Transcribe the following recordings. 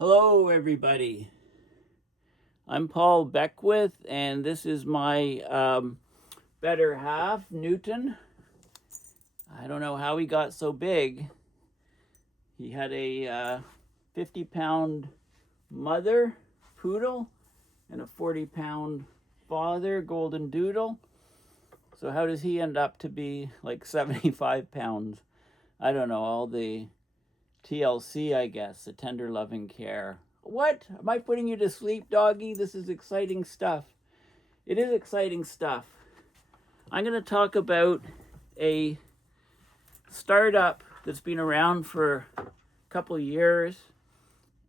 Hello, everybody. I'm Paul Beckwith, and this is my better half, Newton. I don't know how he got so big. He had a 50-pound mother, poodle, and a 40-pound father, golden doodle. So, how does he end up to be like 75 pounds? I don't know, all the TLC, I guess, the tender loving care. What? Am I putting you to sleep, doggy? This is exciting stuff. It is exciting stuff. I'm going to talk about a startup that's been around for a couple of years,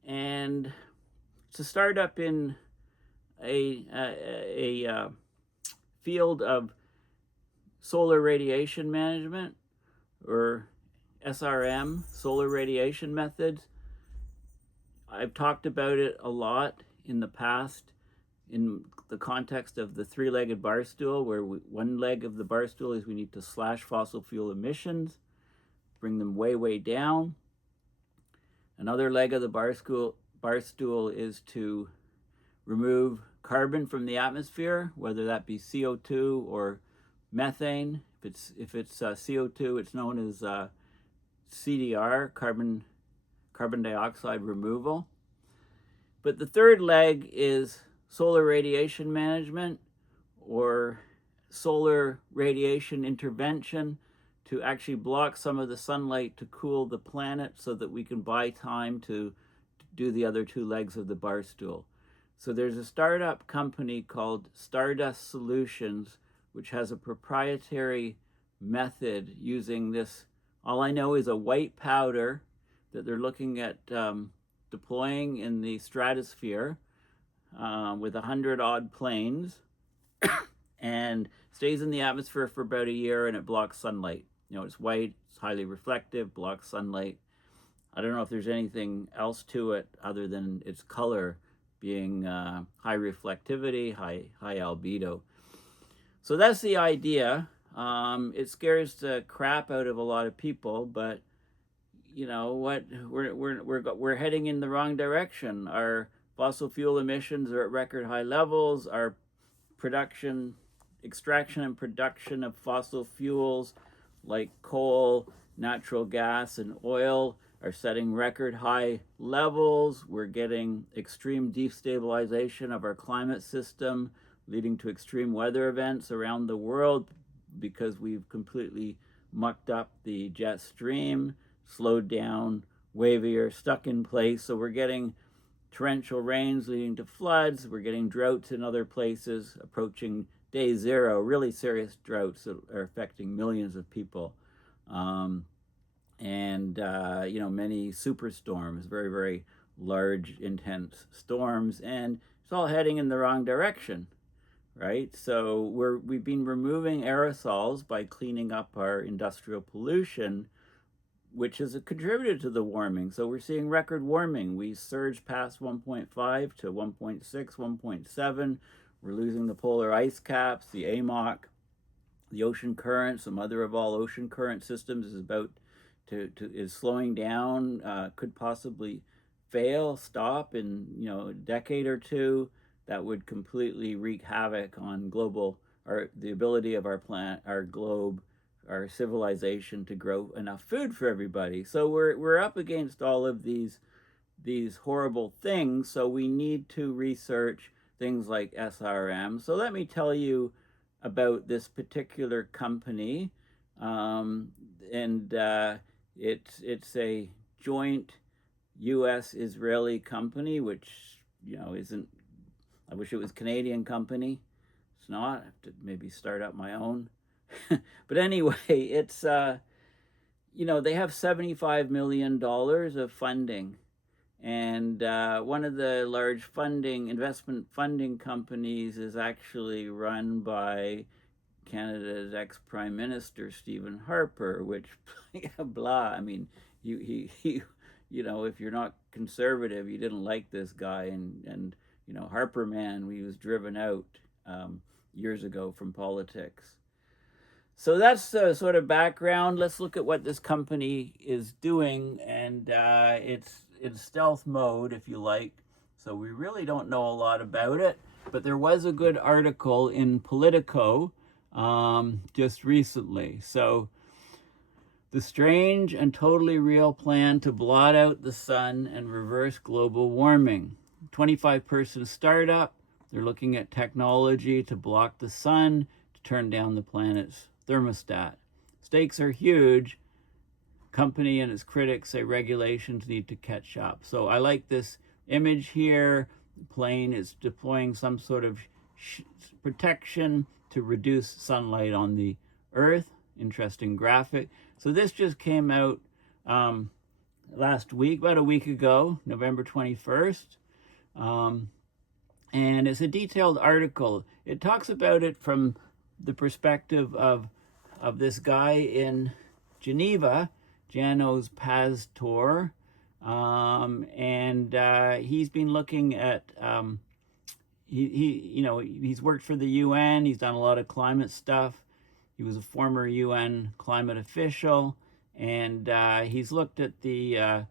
and it's a startup in a field of solar radiation management, or SRM, solar radiation methods. I've talked about it a lot in the past in the context of the three-legged barstool, where one leg of the barstool is we need to slash fossil fuel emissions, bring them way, way down. Another leg of the barstool is to remove carbon from the atmosphere, whether that be CO2 or methane. If it's CO2, it's known as CDR, carbon dioxide removal. But the third leg is solar radiation management, or solar radiation intervention, to actually block some of the sunlight to cool the planet so that we can buy time to do the other two legs of the bar stool. So there's a startup company called Stardust Solutions, which has a proprietary method using this. All I know is a white powder that they're looking at deploying in the stratosphere with 100-odd planes, and stays in the atmosphere for about a year, and it blocks sunlight. It's white, it's highly reflective, blocks sunlight. I don't know if there's anything else to it other than its color being high reflectivity, high albedo. So that's the idea. It scares the crap out of a lot of people, but you know what? We're heading in the wrong direction. Our fossil fuel emissions are at record high levels. Our extraction and production of fossil fuels like coal, natural gas, and oil are setting record high levels. We're getting extreme destabilization of our climate system, leading to extreme weather events around the world because we've completely mucked up the jet stream, slowed down, wavier, stuck in place. So we're getting torrential rains leading to floods. We're getting droughts in other places, approaching day zero, really serious droughts that are affecting millions of people. Many superstorms, very, very large, intense storms, and it's all heading in the wrong direction, right? So we've been removing aerosols by cleaning up our industrial pollution, which has contributed to the warming. So we're seeing record warming. We surged past 1.5 to 1.6, 1.7. We're losing the polar ice caps, the AMOC, the ocean currents, the mother of all ocean current systems is slowing down, could possibly stop in a decade or two. That would completely wreak havoc on the ability of our planet, our globe, our civilization to grow enough food for everybody. So we're up against all of these horrible things. So we need to research things like SRM. So let me tell you about this particular company, and it's a joint U.S.-Israeli company, which isn't. I wish it was a Canadian company. It's not. I have to maybe start up my own. But anyway, it's they have $75 million of funding, and one of the large investment funding companies is actually run by Canada's ex-Prime Minister Stephen Harper, which blah. I mean, he if you're not conservative, you didn't like this guy, and Harper man, he was driven out years ago from politics. So that's the sort of background. Let's look at what this company is doing, and in stealth mode, if you like, so we really don't know a lot about it. But there was a good article in Politico just recently. So, the strange and totally real plan to blot out the sun and reverse global warming. 25-person startup. They're looking at technology to block the sun, to turn down the planet's thermostat. Stakes are huge. Company and its critics say regulations need to catch up. So I like this image here. The plane is deploying some sort of protection to reduce sunlight on the Earth. Interesting graphic. So this just came out last week, about a week ago, November 21st. And it's a detailed article. It talks about it from the perspective of this guy in Geneva, Janos Pastor, and he's been looking at he's worked for the UN. He's done a lot of climate stuff. He was a former UN climate official, and he's looked at the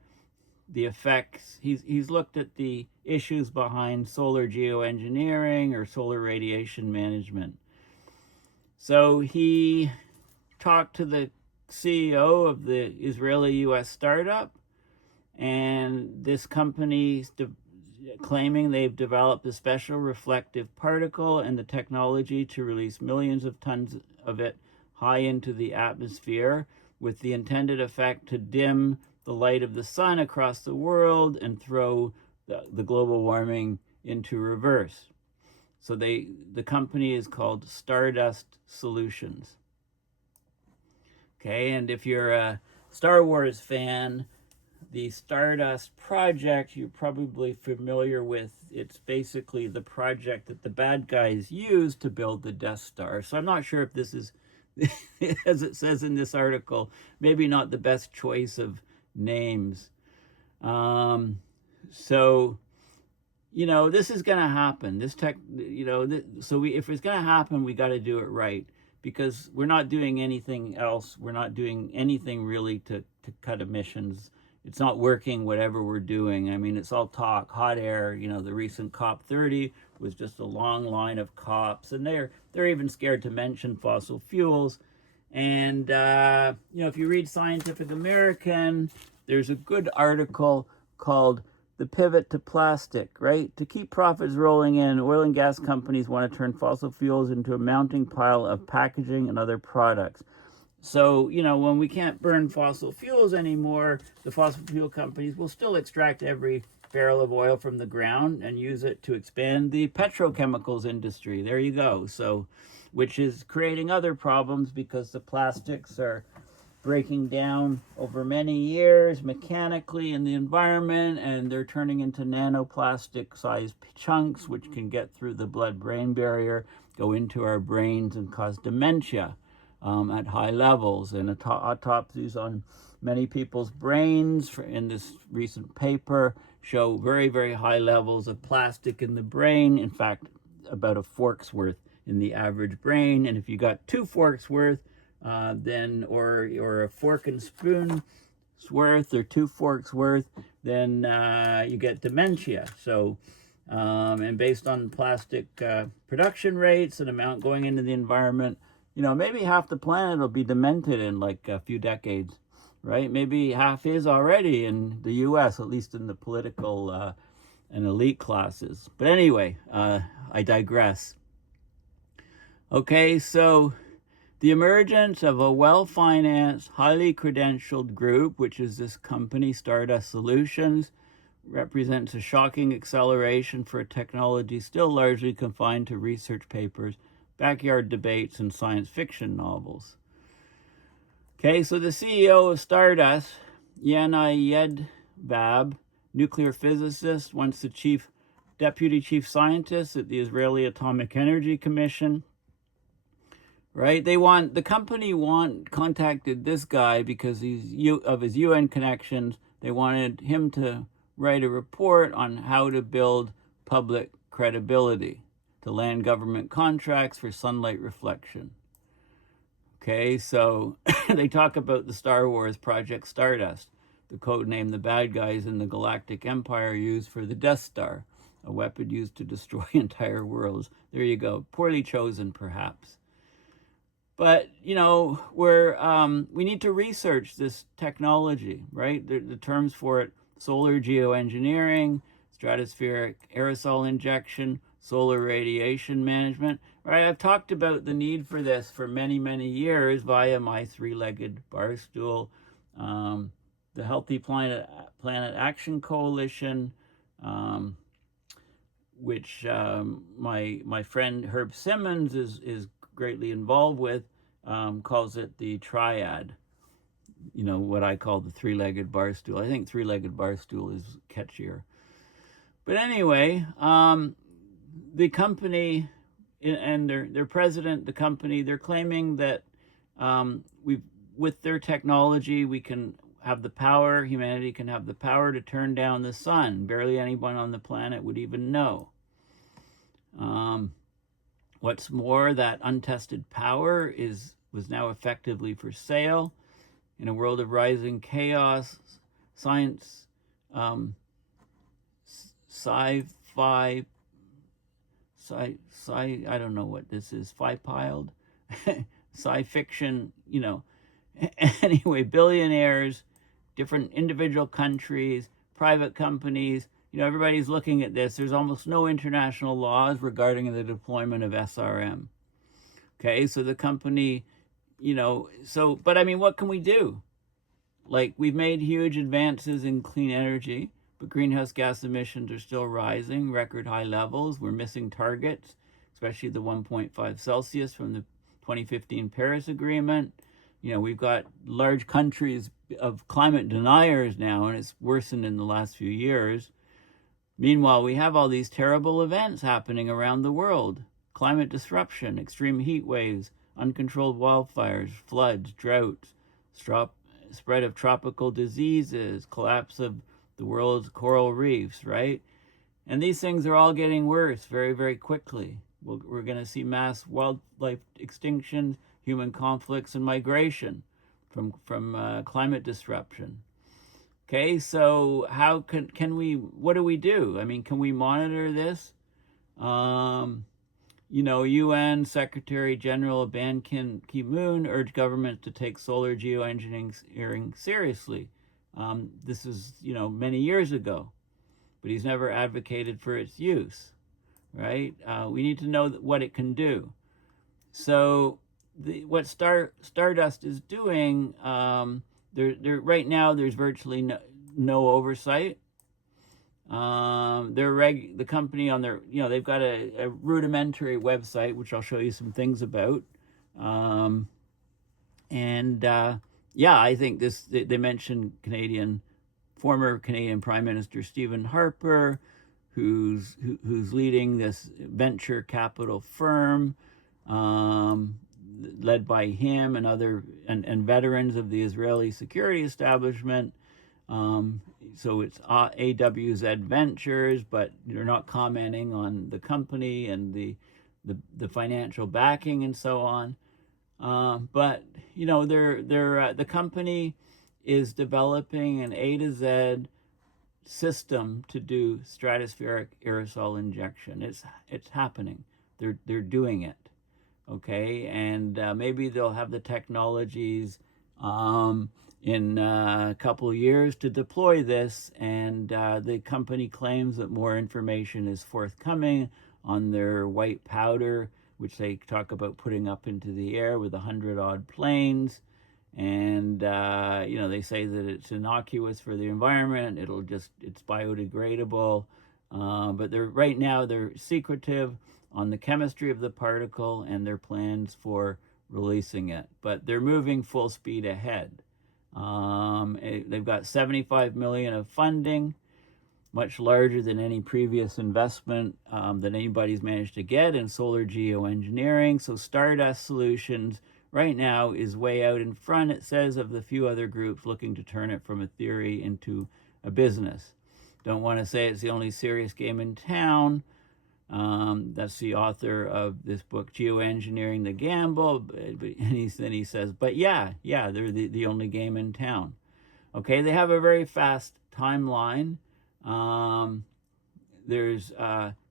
effects. He's looked at the issues behind solar geoengineering or solar radiation management. So he talked to the CEO of the Israeli-U.S. startup, and this company's claiming they've developed a special reflective particle and the technology to release millions of tons of it high into the atmosphere, with the intended effect to dim the light of the sun across the world and throw the global warming into reverse. So the company is called Stardust Solutions. Okay, and if you're a Star Wars fan, the Stardust project, you're probably familiar with. It's basically the project that the bad guys used to build the Death Star. So I'm not sure if this is, as it says in this article, maybe not the best choice of names. So, this is going to happen. If it's going to happen, we got to do it right, because we're not doing anything else. We're not doing anything really to cut emissions. It's not working, whatever we're doing. I mean, it's all talk, hot air. The recent COP30 was just a long line of COPs, and they're even scared to mention fossil fuels. And, if you read Scientific American, there's a good article called The Pivot to Plastic, right? To keep profits rolling in, oil and gas companies want to turn fossil fuels into a mounting pile of packaging and other products. So, when we can't burn fossil fuels anymore, the fossil fuel companies will still extract every barrel of oil from the ground and use it to expand the petrochemicals industry. There you go. So, which is creating other problems, because the plastics are breaking down over many years mechanically in the environment, and they're turning into nanoplastic sized chunks, which can get through the blood-brain barrier, go into our brains, and cause dementia at high levels. And autopsies on many people's brains in this recent paper show very, very high levels of plastic in the brain. In fact, about a fork's worth in the average brain. And if you got 2 forks worth, then or a fork and spoon's worth, or 2 forks worth, then you get dementia. So, and based on plastic production rates and amount going into the environment, maybe half the planet will be demented in like a few decades, right? Maybe half is already in the U.S., at least in the political and elite classes. But anyway, I digress. Okay, so the emergence of a well-financed, highly credentialed group, which is this company, Stardust Solutions, represents a shocking acceleration for a technology still largely confined to research papers, backyard debates, and science fiction novels. Okay, so the CEO of Stardust, Yana Yedvab, nuclear physicist, once the deputy chief scientist at the Israeli Atomic Energy Commission, right? The company contacted this guy because of his UN connections. They wanted him to write a report on how to build public credibility to land government contracts for sunlight reflection. Okay, so they talk about the Star Wars Project Stardust. the code name the bad guys in the Galactic Empire used for the Death Star, a weapon used to destroy entire worlds. There you go. Poorly chosen, perhaps. But, you know, we need to research this technology, right? The terms for it: solar geoengineering, stratospheric aerosol injection, solar radiation management, right? I've talked about the need for this for many, many years via my three-legged barstool, the Healthy Planet Action Coalition, which my friend Herb Simmons is greatly involved with, calls it the triad. You know, what I call the three-legged barstool. I think three-legged barstool is catchier. But anyway, the company and their president, the company, they're claiming that with their technology, we can have the power, humanity can have the power to turn down the sun. Barely anyone on the planet would even know. What's more, that untested power was now effectively for sale. In a world of rising chaos, science, sci-fi, I don't know what this is, fi-piled, sci-fiction, you know. Anyway, billionaires, different individual countries, private companies, you know, everybody's looking at this. There's almost no international laws regarding the deployment of SRM. Okay, so the company, you know, but I mean, what can we do? Like, we've made huge advances in clean energy, but greenhouse gas emissions are still rising, record high levels. We're missing targets, especially the 1.5 Celsius from the 2015 Paris Agreement. You know, we've got large countries of climate deniers now, and it's worsened in the last few years. Meanwhile, we have all these terrible events happening around the world: climate disruption, extreme heat waves, uncontrolled wildfires, floods, droughts, spread of tropical diseases, collapse of the world's coral reefs, right? And these things are all getting worse very, very quickly. We're going to see mass wildlife extinctions, human conflicts, and migration from climate disruption. Okay, so how can we, what do we do? I mean, can we monitor this? You know, UN Secretary General Ban Ki-moon urged governments to take solar geoengineering seriously. This is, you know, many years ago, but he's never advocated for its use, right? We need to know what it can do. So what Stardust is doing, right now there's virtually no oversight. The company on their, you know, they've got a rudimentary website, which I'll show you some things about. Yeah, I think they mentioned former Canadian Prime Minister Stephen Harper, who's leading this venture capital firm, led by him and other and veterans of the Israeli security establishment. So it's AWZ Ventures, but they're not commenting on the company and the financial backing and so on. But you know, the company is developing an A to Z system to do stratospheric aerosol injection. It's happening. They're doing it. Okay, and maybe they'll have the technologies in a couple of years to deploy this, and the company claims that more information is forthcoming on their white powder, which they talk about putting up into the air with 100-odd planes. And you know, they say that it's innocuous for the environment. It's biodegradable, but right now they're secretive on the chemistry of the particle and their plans for releasing it. But they're moving full speed ahead. They've got $75 million of funding, much larger than any previous investment that anybody's managed to get in solar geoengineering. So Stardust Solutions right now is way out in front, it says, of the few other groups looking to turn it from a theory into a business. Don't want to say it's the only serious game in town. That's the author of this book, Geoengineering the Gamble. Then he says, but yeah, they're the only game in town. Okay, they have a very fast timeline. There's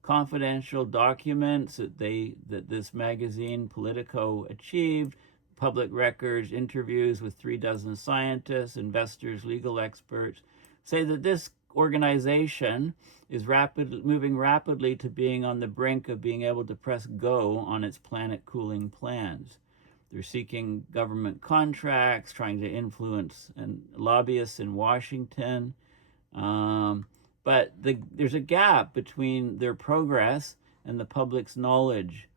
confidential documents that this magazine Politico achieved, public records, interviews with 36 scientists, investors, legal experts, say that this organization is moving rapidly to being on the brink of being able to press go on its planet cooling plans. They're seeking government contracts, trying to influence and lobbyists in Washington. But there's a gap between their progress and the public's knowledge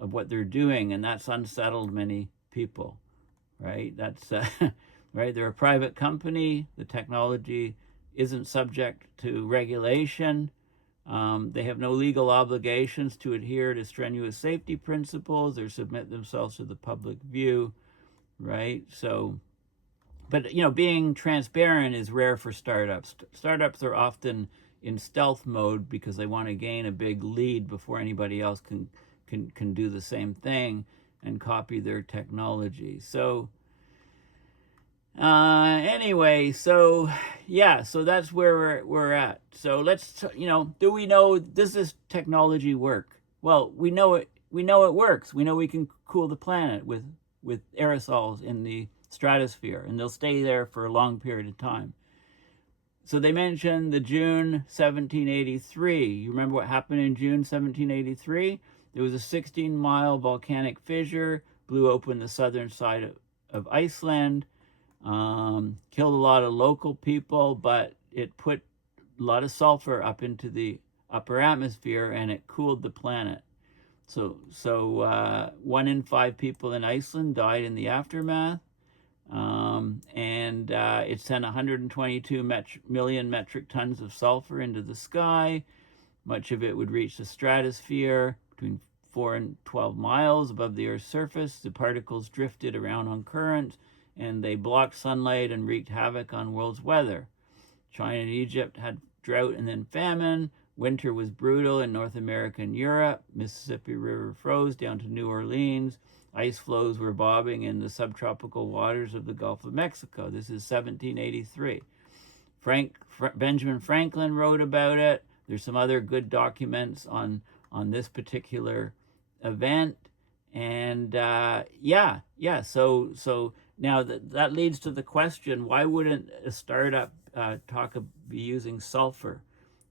of what they're doing, and that's unsettled many people, right? That's right. They're a private company. The technology isn't subject to regulation. They have no legal obligations to adhere to strenuous safety principles or submit themselves to the public view, right? So, but being transparent is rare for startups. Startups are often in stealth mode because they want to gain a big lead before anybody else can do the same thing and copy their technology. So anyway, so yeah, so that's where we're at. So let's, do we know, does this technology work? Well, we know it works. We know we can cool the planet with aerosols in the stratosphere, and they'll stay there for a long period of time. So they mentioned the June 1783. You remember what happened in June 1783? There was a 16-mile volcanic fissure, blew open the southern side of Iceland, killed a lot of local people, but it put a lot of sulfur up into the upper atmosphere, and it cooled the planet. So 1 in 5 people in Iceland died in the aftermath. And it sent 122 million metric tons of sulfur into the sky. Much of it would reach the stratosphere between 4 and 12 miles above the Earth's surface. The particles drifted around on currents, and they blocked sunlight and wreaked havoc on world's weather. China and Egypt had drought and then famine. Winter was brutal in North America and Europe. Mississippi River froze down to New Orleans. Ice floes were bobbing in the subtropical waters of the Gulf of Mexico. This is 1783. Benjamin Franklin wrote about it. There's some other good documents on this particular event. And so now that leads to the question, why wouldn't a startup be using sulfur?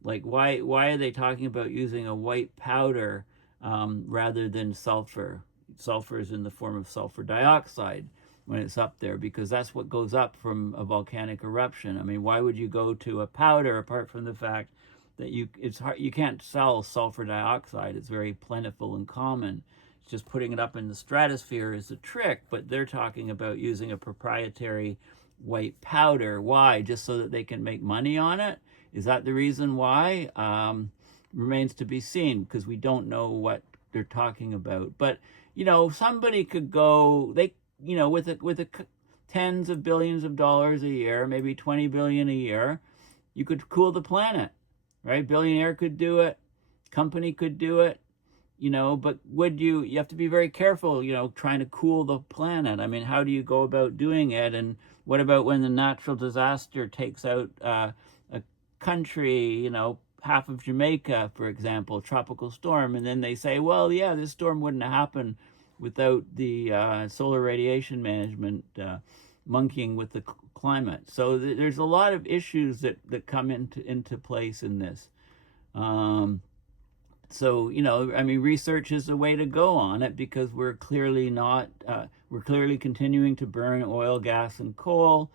Like, why are they talking about using a white powder rather than sulfur? Sulfur is in the form of sulfur dioxide when it's up there, because that's what goes up from a volcanic eruption. I mean, why would you go to a powder apart from the fact that you can't sell sulfur dioxide? It's very plentiful and common. It's just putting it up in the stratosphere is a trick, but they're talking about using a proprietary white powder. Why? Just so that they can make money on it? Is that the reason why? Remains to be seen, because we don't know what they're talking about. But somebody could go, with tens of billions of dollars a year, maybe 20 billion a year, you could cool the planet, right? Billionaire could do it, company could do it, but you have to be very careful, trying to cool the planet. I mean, how do you go about doing it? And what about when the natural disaster takes out a country, half of Jamaica, for example, tropical storm, and then they say, well, yeah, this storm wouldn't have happened without the solar radiation management monkeying with the climate. So there's a lot of issues that come into place in this. So research is the way to go on it, because we're clearly continuing to burn oil, gas, and coal.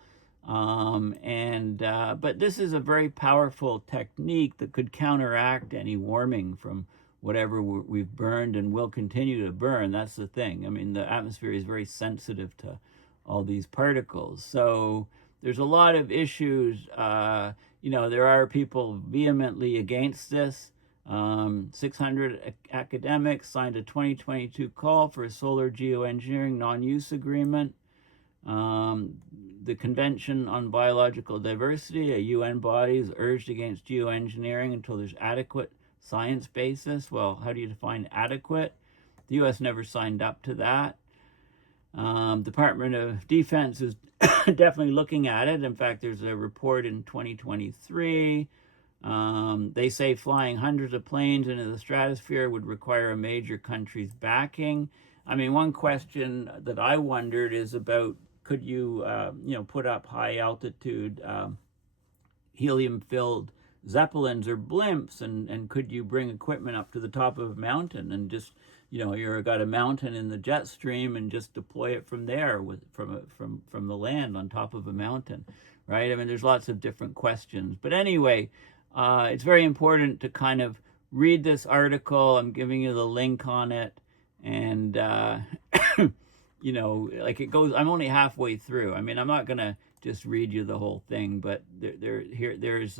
But this is a very powerful technique that could counteract any warming from whatever we've burned and will continue to burn. That's the thing. I mean, the atmosphere is very sensitive to all these particles. So there's a lot of issues. There are people vehemently against this. 600 academics signed a 2022 call for a solar geoengineering non-use agreement. The Convention on Biological Diversity, a UN body, is urged against geoengineering until there's adequate science basis. Well, how do you define adequate? The US never signed up to that. Department of Defense is definitely looking at it. In fact, there's a report in 2023. They say flying hundreds of planes into the stratosphere would require a major country's backing. I mean, one question that I wondered is about, could you, put up high altitude helium-filled zeppelins or blimps, and could you bring equipment up to the top of a mountain and just, you've got a mountain in the jet stream and just deploy it from there from the land on top of a mountain, right? I mean, there's lots of different questions, but anyway, it's very important to kind of read this article. I'm giving you the link on it, and like it goes. I'm only halfway through. I mean, I'm not gonna just read you the whole thing, but there's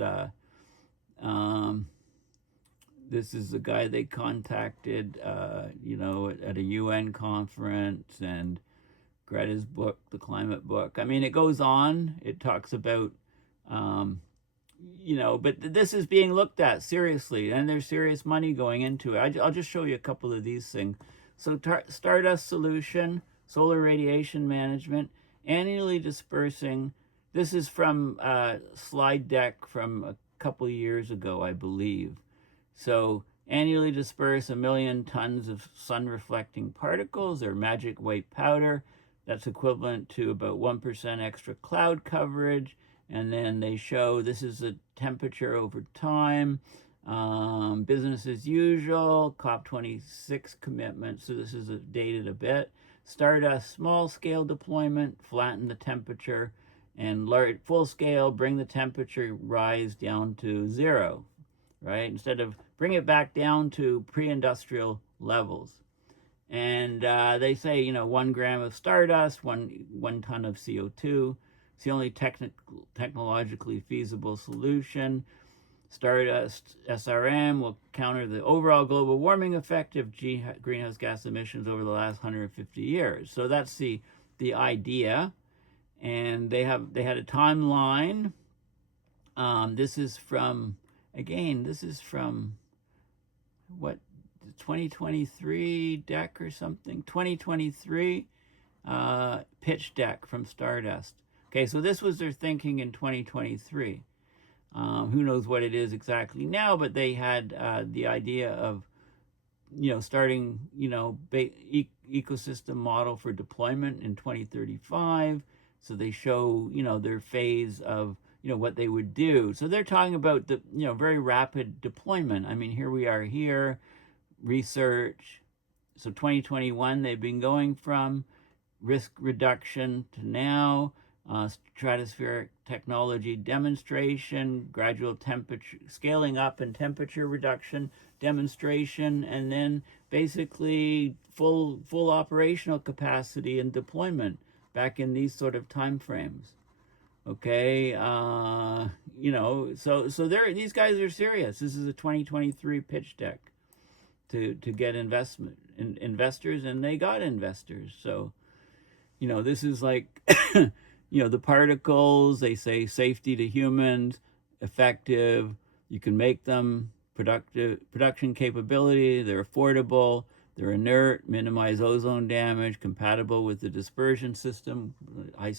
this is the guy they contacted, at a UN conference, and Greta's book, the climate book. I mean, it goes on. It talks about, but this is being looked at seriously, and there's serious money going into it. I'll just show you a couple of these things. So Stardust Solution, solar radiation management, annually dispersing. This is from a slide deck from a couple years ago, I believe. So annually disperse 1 million tons of sun-reflecting particles, or magic white powder. That's equivalent to about 1% extra cloud coverage. And then they show this is the temperature over time, business as usual, COP26 commitment. So this is dated a bit. Stardust small-scale deployment, flatten the temperature, and large full-scale, bring the temperature rise down to 0, right? Instead of bring it back down to pre-industrial levels. And they say, 1 gram of stardust, one ton of CO2. It's the only technologically feasible solution. Stardust SRM will counter the overall global warming effect of greenhouse gas emissions over the last 150 years. So that's the idea. And they had a timeline. This is from what, 2023 deck or something? 2023 pitch deck from Stardust. Okay, so this was their thinking in 2023. Who knows what it is exactly now, but they had the idea of, starting, ecosystem model for deployment in 2035. So they show, their phase of, what they would do. So they're talking about the, very rapid deployment. I mean, here we are here, research. So 2021, they've been going from risk reduction to now, stratospheric technology demonstration, gradual temperature, scaling up and temperature reduction demonstration, and then basically full operational capacity and deployment back in these sort of time frames. Okay, so these guys are serious. This is a 2023 pitch deck to get investors, and they got investors. So, this is like, the particles, they say safety to humans, effective, you can make them, production capability, they're affordable, they're inert, minimize ozone damage, compatible with the dispersion system, high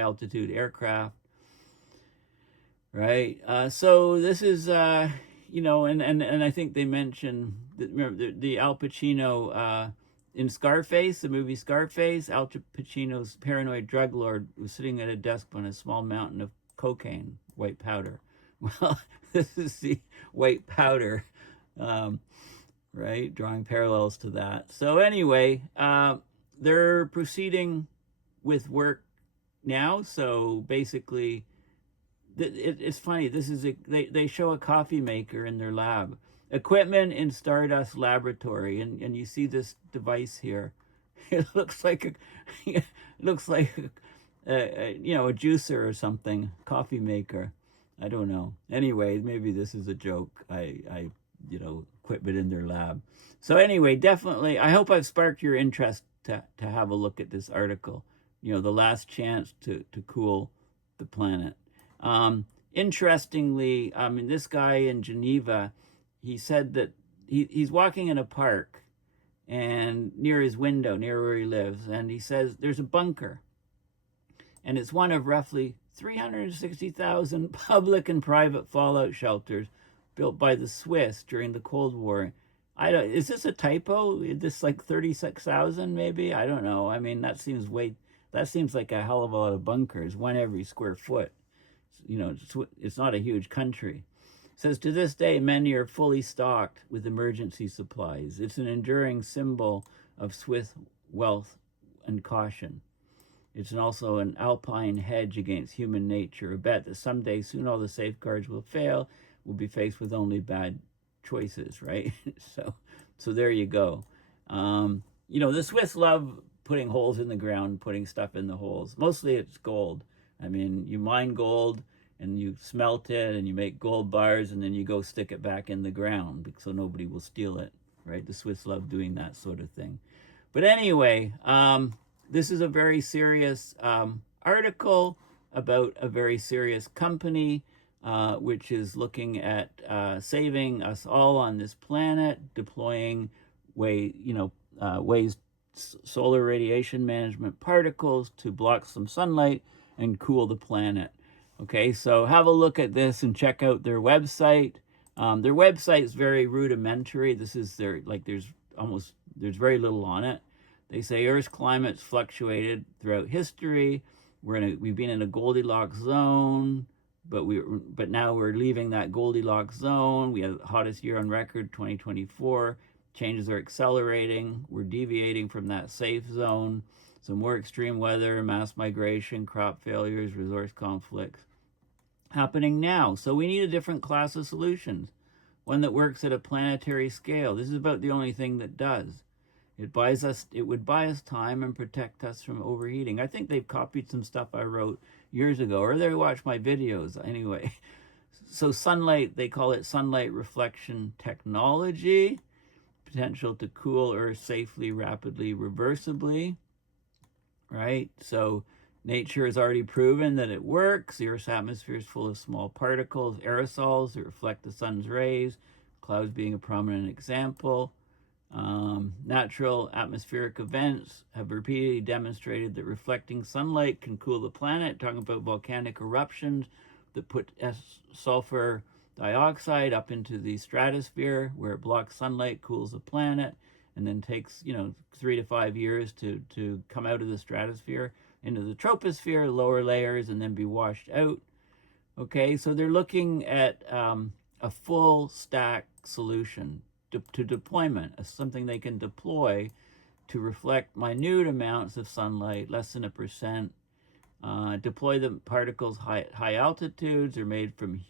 altitude aircraft, right? So this is, and I think they mentioned, remember, the Al Pacino, in Scarface, the movie Scarface, Al Pacino's paranoid drug lord was sitting at a desk on a small mountain of cocaine, white powder. Well, this is the white powder, right? Drawing parallels to that. So anyway, they're proceeding with work now. So basically, it's funny. This is they show a coffee maker in their lab. Equipment in Stardust Laboratory, and you see this device here. It looks like a juicer or something, coffee maker. I don't know. Anyway, maybe this is a joke. Equipment in their lab. So anyway, definitely, I hope I've sparked your interest to have a look at this article. The last chance to cool the planet. Interestingly, this guy in Geneva, he said that he's walking in a park, and near his window, near where he lives. And he says there's a bunker, and it's one of roughly 360,000 public and private fallout shelters built by the Swiss during the Cold War. Is this a typo? Is this like 36,000 maybe? I don't know. I mean, that seems like a hell of a lot of bunkers, one every square foot. You know, it's not a huge country. It says, to this day, many are fully stocked with emergency supplies. It's an enduring symbol of Swiss wealth and caution. It's also an alpine hedge against human nature, a bet that someday soon all the safeguards will fail, we'll be faced with only bad choices, right? So there you go. You know, the Swiss love putting holes in the ground, putting stuff in the holes. Mostly it's gold. I mean, you mine gold and you smelt it and you make gold bars and then you go stick it back in the ground so nobody will steal it, right? The Swiss love doing that sort of thing. But anyway, this is a very serious article about a very serious company which is looking at saving us all on this planet, deploying ways solar radiation management particles to block some sunlight and cool the planet. Okay, so have a look at this and check out their website. Their website is very rudimentary. This is there's very little on it. They say Earth's climate's fluctuated throughout history. We've been in a Goldilocks zone, but now we're leaving that Goldilocks zone. We had the hottest year on record, 2024. Changes are accelerating. We're deviating from that safe zone. So more extreme weather, mass migration, crop failures, resource conflicts happening now. So we need a different class of solutions, one that works at a planetary scale. This is about the only thing that does. It would buy us time and protect us from overheating. I think they've copied some stuff I wrote years ago, or they watch my videos anyway. So sunlight, they call it sunlight reflection technology, potential to cool Earth safely, rapidly, reversibly, right? So nature has already proven that it works. The Earth's atmosphere is full of small particles, aerosols that reflect the sun's rays, clouds being a prominent example. Natural atmospheric events have repeatedly demonstrated that reflecting sunlight can cool the planet. Talking about volcanic eruptions that put sulfur dioxide up into the stratosphere, where it blocks sunlight, cools the planet, and then takes 3 to 5 years to come out of the stratosphere into the troposphere, lower layers, and then be washed out. Okay, so they're looking at a full stack solution to deployment, as something they can deploy to reflect minute amounts of sunlight, less than 1%. Deploy the particles high altitudes, are made from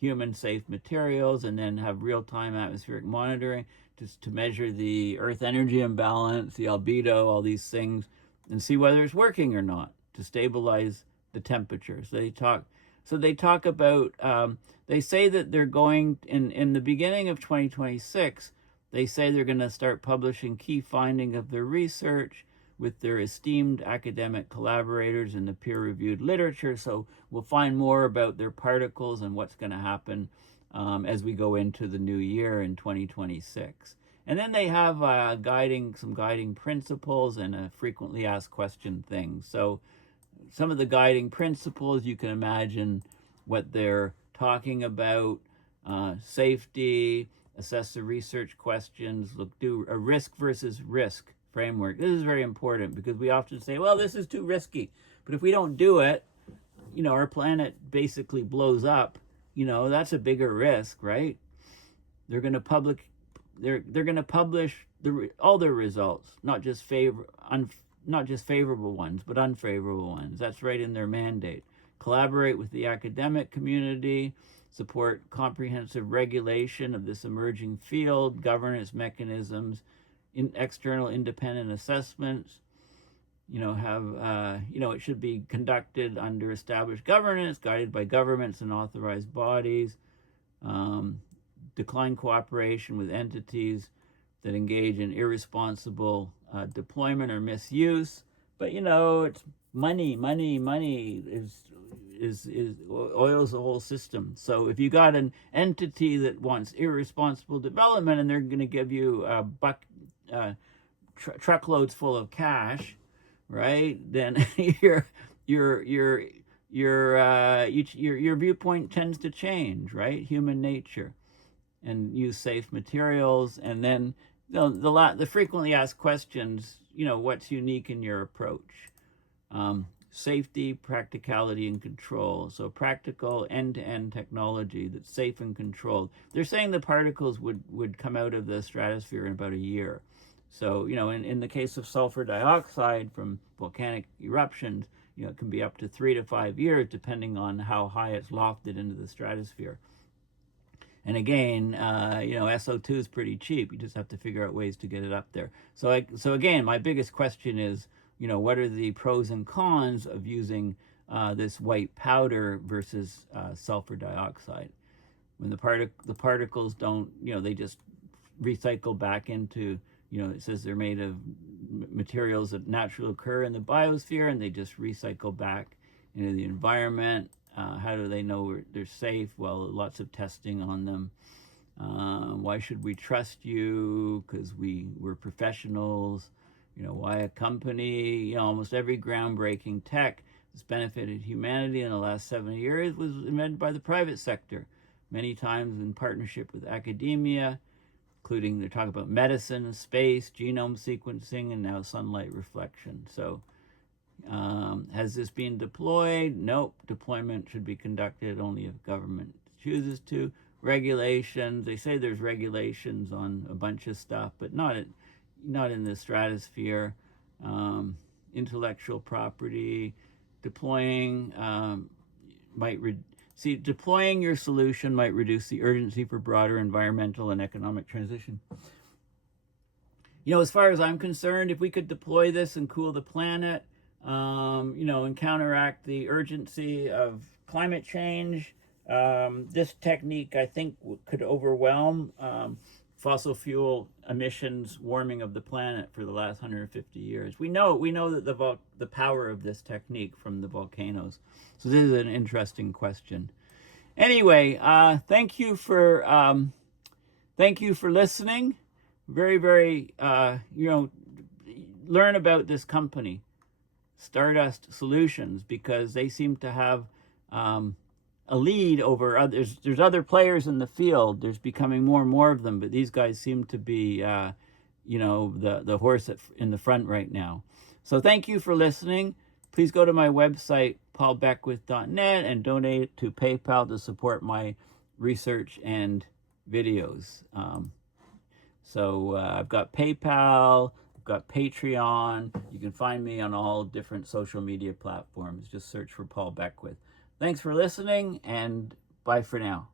human safe materials, and then have real-time atmospheric monitoring just to measure the Earth energy imbalance, the albedo, all these things, and see whether it's working or not to stabilize the temperature. So they talk about, they say that they're going, in the beginning of 2026, they say they're going to start publishing key findings of their research with their esteemed academic collaborators in the peer-reviewed literature. So we'll find more about their particles and what's going to happen as we go into the new year in 2026. And then they have some guiding principles and a frequently asked question thing. So some of the guiding principles, you can imagine what they're talking about: safety, assess the research questions, do a risk versus risk framework. This is very important because we often say, well, this is too risky. But if we don't do it, our planet basically blows up. That's a bigger risk, right? They're going to publish all their results, not just favorable ones, but unfavorable ones. That's right in their mandate. Collaborate with the academic community, support comprehensive regulation of this emerging field, governance mechanisms, external independent assessments. It should be conducted under established governance, guided by governments and authorized bodies. Decline cooperation with entities that engage in irresponsible deployment or misuse. But it's money is oils the whole system. So if you got an entity that wants irresponsible development and they're going to give you truckloads full of cash, right? Then your your your your viewpoint tends to change, right? Human nature, and use safe materials, and then the frequently asked questions. What's unique in your approach? Safety, practicality, and control. So practical end-to-end technology that's safe and controlled. They're saying the particles would come out of the stratosphere in about a year. So, in the case of sulfur dioxide from volcanic eruptions, it can be up to 3 to 5 years, depending on how high it's lofted into the stratosphere. And again, SO2 is pretty cheap. You just have to figure out ways to get it up there. So again, my biggest question is, what are the pros and cons of using this white powder versus sulfur dioxide? When the particles don't, they just recycle back into, it says they're made of materials that naturally occur in the biosphere, and they just recycle back into the environment. How do they know they're safe? Well, lots of testing on them. Why should we trust you? Because we're professionals. Why a company? Almost every groundbreaking tech that's benefited humanity in the last 70 years was invented by the private sector, many times in partnership with academia, including they're talking about medicine, space, genome sequencing, and now sunlight reflection. So has this been deployed? Nope. Deployment should be conducted only if government chooses to. Regulations, they say there's regulations on a bunch of stuff, but not in the stratosphere. Intellectual property, deploying deploying your solution might reduce the urgency for broader environmental and economic transition. As far as I'm concerned, if we could deploy this and cool the planet, and counteract the urgency of climate change, this technique, I think, could overwhelm fossil fuel emissions warming of the planet for the last 150 years. We know that the power of this technique from the volcanoes. So this is an interesting question. Anyway, thank you for listening. Very, very, learn about this company, Stardust Solutions, because they seem to have a lead over others. There's other players in the field. There's becoming more and more of them, but these guys seem to be, the horse in the front right now. So thank you for listening. Please go to my website, paulbeckwith.net, and donate to PayPal to support my research and videos. So I've got PayPal, I've got Patreon. You can find me on all different social media platforms. Just search for Paul Beckwith. Thanks for listening, and bye for now.